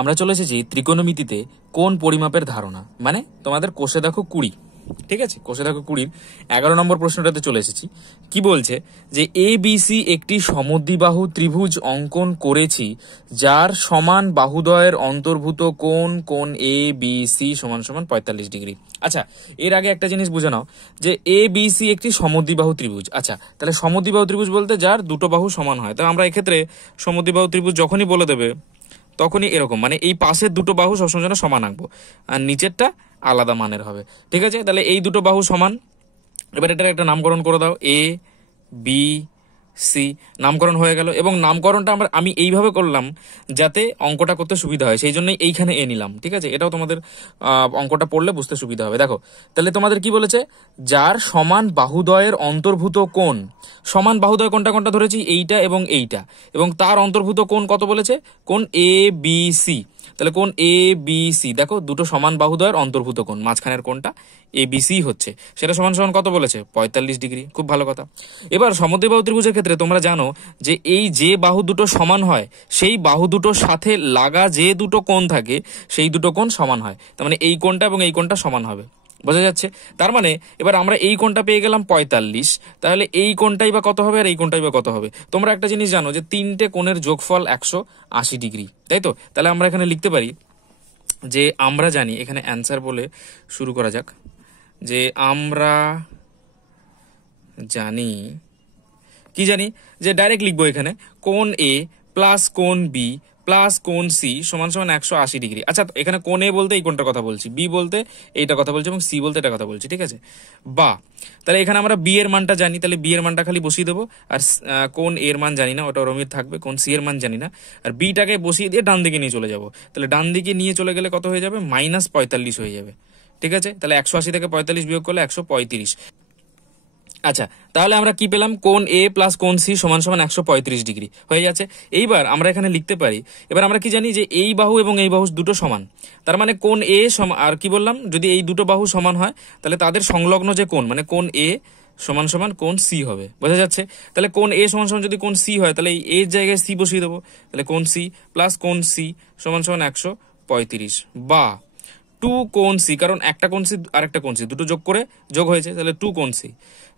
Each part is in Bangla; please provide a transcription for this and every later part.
আমরা চলে এসেছি ত্রিকোণমিতিতে কোণ পরিমাপের ধারণা, মানে তোমাদের কোষে দেখো 20, ঠিক আছে, কোষে দেখো 20 11 নম্বর প্রশ্নটাতে চলে এসেছি। কি বলছে যে ABC একটি সমদ্বিবাহু ত্রিভুজ অঙ্কন করেছি যার সমান বাহুদ্বয়ের অন্তর্ভুত কোণ ABC সমান সমান 45 ডিগ্রি। আচ্ছা, এর আগে একটা জিনিস বুঝে নাও যে ABC একটি সমদ্বিবাহু ত্রিভুজ। আচ্ছা, তাহলে সমদ্বিবাহু ত্রিভুজ বলতে যার দুটো বাহু সমান হয়। তাহলে আমরা এক্ষেত্রে সমদ্বিবাহু ত্রিভুজ যখনই বলে দেবে তখনই এরকম, মানে এই পাশের দুটো বাহু সবসময় যেন সমান আঁকবো আর নিচেরটা আলাদা মানের হবে, ঠিক আছে। তাহলে এই দুটো বাহু সমান, এবার এটার একটা নামকরণ করে দাও, ABC, নামকরণ হয়ে গেল। এবং নামকরণটা আমি এইভাবে করলাম যাতে অঙ্কটা করতে সুবিধা হয়, সেই জন্যই এইখানে এ নিলাম, ঠিক আছে। এটাও তোমাদের অঙ্কটা পড়লে বুঝতে সুবিধা হবে। দেখো তাহলে তোমাদের কি বলেছে, যার সমান বাহুদ্বয়ের অন্তর্ভুত কোণ, সমান বাহুদ্বয় কোনটা কোনটা ধরেছি, এইটা এবং এইটা, এবং তার অন্তর্ভুত কোণ কত বলেছে, কোণ ABC। তাহলে কোণ ABC দেখো দুটো সমান বাহুদ্বয়ের অন্তর্ভুত কোণ, মাঝখানের কোণটা ABC হচ্ছে, সেটা সমান সমান কত বলেছে, 45 ডিগ্রি। খুব ভালো কথা। এবার সমদ্বিবাহু ত্রিভুজের ক্ষেত্রে তোমরা জানো যে এই যে বাহু দুটো সমান হয় সেই বাহু দুটোর সাথে লাগা যে দুটো কোণ থাকে সেই দুটো কোণ সমান হয়, তার মানে এই কোণটা এবং এই কোণটা সমান হবে, বোঝা যাচ্ছে। তার মানে এবার আমরা এই কোণটা পেয়ে গেলাম 45, তাহলে এই কোণটাই বা কত হবে আর এই কোণটাই বা কত হবে। তোমরা একটা জিনিস জানো যে তিনটে কোণের যোগফল 180 ডিগ্রি, তাই তো। তাহলে আমরা এখানে লিখতে পারি যে আমরা জানি, এখানে অ্যান্সার বলে শুরু করা যাক, যে আমরা জানি, কি জানি, যে ডাইরেক্ট লিখবো এখানে কোণ A প্লাস কোণ B প্লাস কোণ C সমান সমান 180 ডিগ্রি। আচ্ছা, এখানে কোণ A বলতে এই কোণটার কথা বলছি, B বলতে এইটা কথা বলছি এবং C বলতে এটা কথা বলছি, ঠিক আছে। বা তাহলে এখানে আমরা B এর মানটা জানি, তাহলে B এর মানটা খালি বসিয়ে দেবো, আর কোণ A এর মান জানি না, ওটা ওরমই থাকবে, কোণ C এর মান জানি না, আর বিটাকে বসিয়ে দিয়ে ডান দিকে নিয়ে চলে যাব। তাহলে ডান দিকে নিয়ে চলে গেলে কত হয়ে যাবে, -45 হয়ে যাবে, ঠিক আছে। তাহলে 180 থেকে 45 বিয়োগ করলে 135। আচ্ছা, তাহলে আমরা কি পেলাম, কোণ A প্লাস কোণ C সমান সমান 135 ডিগ্রি হয়ে যাচ্ছে। এইবার আমরা এখানে লিখতে পারি, এবার আমরা কি জানি যে এই বাহু এবং এই বাহু দুটো সমান, তার মানে কোণ A আর কি বললাম, যদি এই দুটো বাহু সমান হয় তাহলে তাদের সংলগ্ন যে কোণ, মানে কোণ A সমান সমান কোণ C হবে, বোঝা যাচ্ছে। তাহলে কোণ A সমান সমান যদি কোণ C হয় তাহলে এই এর জায়গায় C বসিয়ে দেবো, তাহলে কোণ C প্লাস কোণ C সমান সমান 135, বা 2 কোণ C, কারণ একটা কোণ C আর একটা কোণ C দুটো যোগ হয়েছে, তাহলে 2 কোণ C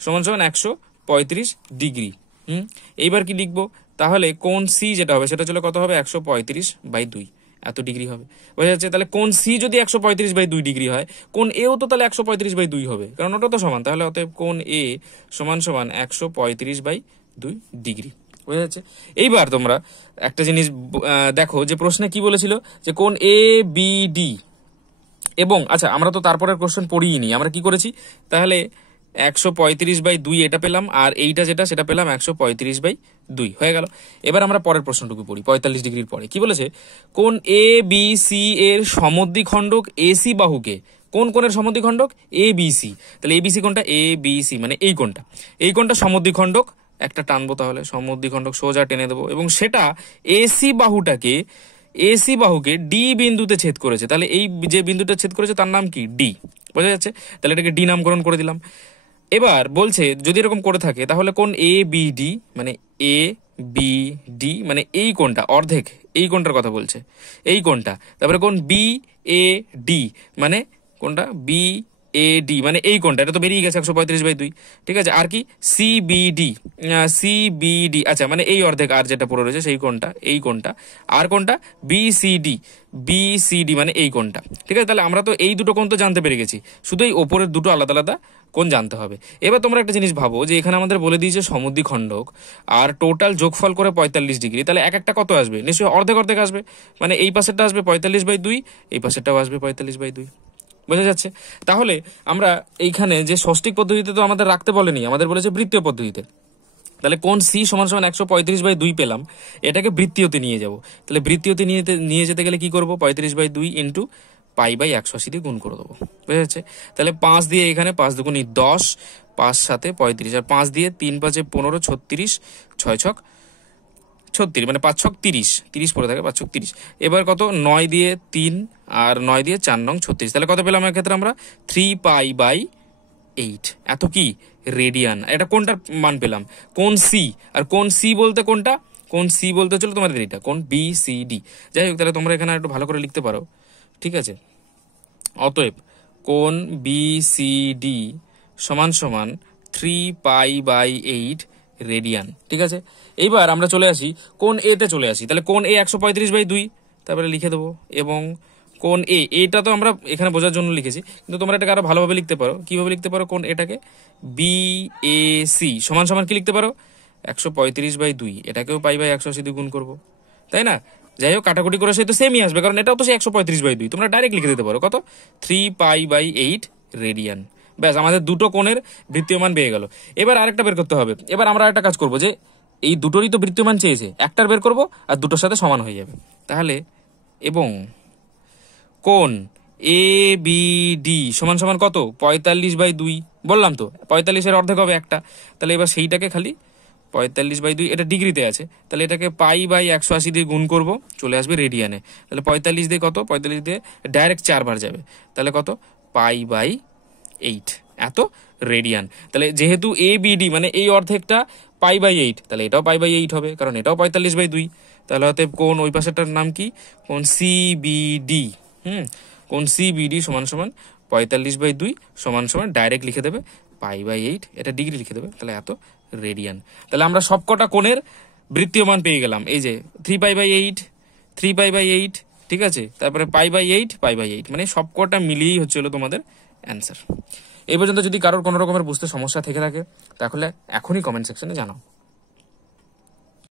সমান সমান 135 ডিগ্রি। এইবার কি লিখবো, তাহলে কোণ C যেটা হবে সেটা চলে কত হবে, 135/2 এত ডিগ্রি হবে, বোঝা যাচ্ছে। তাহলে কোণ C যদি 135/2 ডিগ্রি হয়, কোণ এও তো তাহলে 135/2 হবে, কারণ ওটা তো সমান। তাহলে অতএব কোণ A সমান সমান 135/2 ডিগ্রি, বোঝা যাচ্ছে। এইবার তোমরা একটা জিনিস দেখো যে প্রশ্নে কি বলেছিল, যে কোণ ABD এবং, আচ্ছা আমরা তো তারপরের কোশ্চেন পড়িনি, আমরা কি করেছি, তাহলে 135/2 এটা পেলাম, আর এইটা যেটা সেটা পেলাম 135/2 হয়ে গেল। এবার আমরা পরের প্রশ্নটুকু পড়ি, 45 ডিগ্রির পরে কি বলেছে, কোণ ABC এর সমদ্বিখণ্ডক AC বাহুকে, কোন কোণের সমদ্বিখণ্ডক, ABC। তাহলে ABC কোনটা, ABC মানে এই কোণটা সমদ্বিখণ্ডক, একটা টানবো, তাহলে সমদ্বিখণ্ডক সোজা টেনে দেবো, এবং সেটা AC বাহুকে D বিন্দুতে ছেদ করেছে। তাহলে এই যে বিন্দুটা ছেদ করেছে তার নাম কি, D, বোঝা যাচ্ছে। তাহলে এটাকে D নামকরণ করে দিলাম। এবার বলছে যদি এরকম করে থাকে তাহলে কোণ ABD মানে এই কোণটা অর্ধেক, এই কোণটার কথা বলছে, এই কোণটা। তারপরে কোণ BAD মানে কোণটা BAD মানে এই কোণটা, এটা তো বেরিয়ে গেছে 135/2, ঠিক আছে। আর কি CBD, আচ্ছা মানে এই অর্ধেক আর যেটা পড়ে রয়েছে সেই কোণটা, এই কোণটা। আর কোণটা BCD মানে এই কোণটা, ঠিক আছে। তাহলে আমরা তো এই দুটো কোণ তো জানতে পেরে গেছি, শুধু এই ওপরের দুটো আলাদা আলাদা কোণ জানতে হবে। এবার তোমরা একটা জিনিস ভাবো যে এখানে আমাদের বলে দিয়েছে সমদ্বিখণ্ডক আর টোটাল যোগফল করে 45 ডিগ্রি, তাহলে এক একটা কত আসবে, নিশ্চয়ই অর্ধেক অর্ধেক আসবে, মানে এই পাশেরটা আসবে 45/2, এই পাশেরটাও আসবে 45/2, বোঝা যাচ্ছে। তাহলে আমরা এইখানে যে ষষ্ঠিক পদ্ধতিতে তো আমাদের রাখতে বলেনি, আমাদের বলেছে বৃত্তীয় পদ্ধতিতে। তাহলে কোণ C সমান সমান 135/2 পেলাম, এটাকে বৃত্তীয়তে নিয়ে যাব। তাহলে বৃত্তীয়তে নিয়ে যেতে গেলে কি করবো, 35/2 ইন্টু π/180 দিয়ে গুণ করে দেবো, বুঝা যাচ্ছে। তাহলে 5 দিয়ে এখানে 5 দুগুণে 10, 5 7 35, আর 5 দিয়ে 3 5 15, 36, 6 6 36, মানে 5 6 30 পড়ে থাকে, 5 6 30। এবার কত, 9 দিয়ে 3 আর 9 দিয়ে 4 নং 36, তাহলে কত পেলাম এক্ষেত্রে আমরা, 3π/8 এত কি রেডিয়ান। এটা কোনটার মান পেলাম, কোণ C, আর কোণ C বলতে কোনটা, কোণ সি বলতে চলো তোমাদের এটা কোণ বি সি ডি। যাই হোক, তাহলে তোমরা এখানে একটু ভালো করে লিখতে পারো, ঠিক আছে। অতএব কোণ বি সি ডি সমান সমান 3π/8 রেডিয়ান, ঠিক আছে। এইবার আমরা চলে আসি কোণ এ তে চলে আসি। তাহলে কোণ এ 135/2, তারপরে লিখে দেবো। এবং কোণ এটা তো আমরা এখানে বোঝার জন্য লিখেছি, কিন্তু তোমরা এটাকে আরো ভালোভাবে লিখতে পারো। কিভাবে লিখতে পারো? কোণ এটাকে বি এ সি সমান সমান কি লিখতে পারো? 135/2, এটাকেও π/180 দিয়ে গুণ করবো, তাই না? যাই হোক, কাটাকুটি করে সেই তো সেমই আসবে, কারণ এটাও তো সেই 135/2। তোমরা ডাইরেক্ট লিখে দিতে পারো কত? 3π/8 রেডিয়ান। ব্যাস, আমাদের দুটো কোণের বৃত্তীয় মান পেয়ে গেল। এবার আরেকটা বের করতে হবে। এবার আমরা একটা কাজ করবো, যে এই দুটোরই তো বৃত্তীয় মান চেয়েছে, একটার বের করবো আর দুটোর সাথে সমান হয়ে যাবে। তাহলে এবং কোণ এ বি ডি সমান সমান কত? 45/2। বললাম তো 45-এর অর্ধেক হবে একটা। তাহলে এবার সেইটাকে খালি 45/2, এটা ডিগ্রিতে আছে, তাহলে এটাকে π/180 দিয়ে গুণ করব, চলে আসবে রেডিয়ানে। তাহলে 45 দিয়ে কত? 45 দিয়ে ডাইরেক্ট 4 বার যাবে, তাহলে কত? π/8 এত রেডিয়ান। তাহলে যেহেতু এ বি ডি মানে এই অর্ধেকটা π/8, তাহলে এটাও π/8 হবে, কারণ এটাও 45/2। তাহলে অতএব কোণ ওই পাশেরটার নাম কি? কোণ সিবিডি। কোণ সিবিডি সমান সমান 45/2 সমান সমান ডাইরেক্ট লিখে দেবে π/8, এটা ডিগ্রি লিখে দেবে, তাহলে এত রেডিয়ান। তাহলে আমরা সবকটা কোণের বৃত্তীয় মান পেয়ে গেলাম। এই যে 3π/8, 3π/8, ঠিক আছে, তারপরে π/8, π/8, মানে সবকটা মিলিয়েই হচ্ছে হলো তোমাদের অ্যান্সার। এই পর্যন্ত যদি কারোর কোনো রকমের বুঝতে সমস্যা থেকে থাকে, তাহলে এখনই কমেন্ট সেকশনে জানাও।